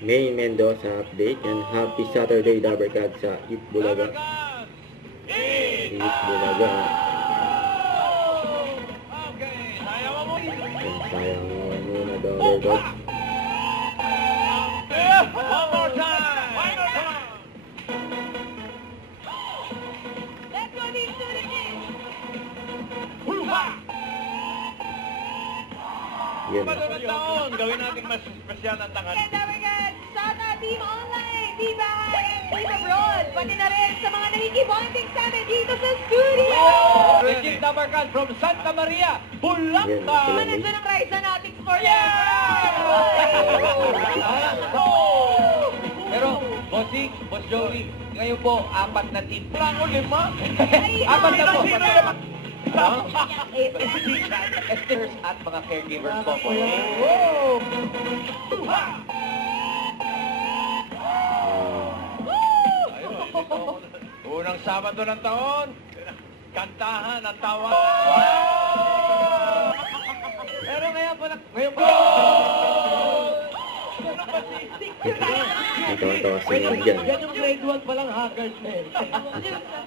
May Mendoza update and happy Saturday Dabarkad sa Itbulaga. Itbulaga. Sayang muna Dabarkad. One more time. Let's go these two again. Yun. Magandang taon. Gawin natin mas special ang tanghal. And Dabarkad, sana Team Online, Team Bahay, and Team Abroad. Pati na rin sa mga nakikibonding sa amin dito sa studio. Regine Dabarkad from Santa Maria, Yan, Bulacan. sila Nandiyan ang Rise Natic Sport. Pero, Bossing, Boss Joey, ngayon po, 4 na team. Wala ko 5. Ay, 4 na po. sino Esters at mga caregivers po. Unang Sabado ng taon, kantahan at tawa. Pero ngayon po, ngayon po. Ito si Indian. Yan yung grade 1 pa lang hackers na eh.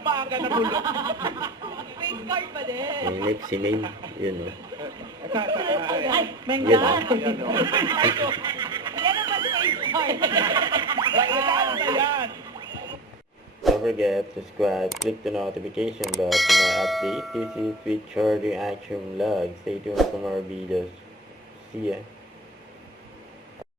Maaga na bulok. Face card pa din. May next si Maine. Yun, no? Ay, Yan, Mengda. no? Yan ang mas face card. Yan. Don't forget to subscribe, click the notification bell for more updates. This is with Charlie Action Vlog. Stay tuned for more videos. See ya.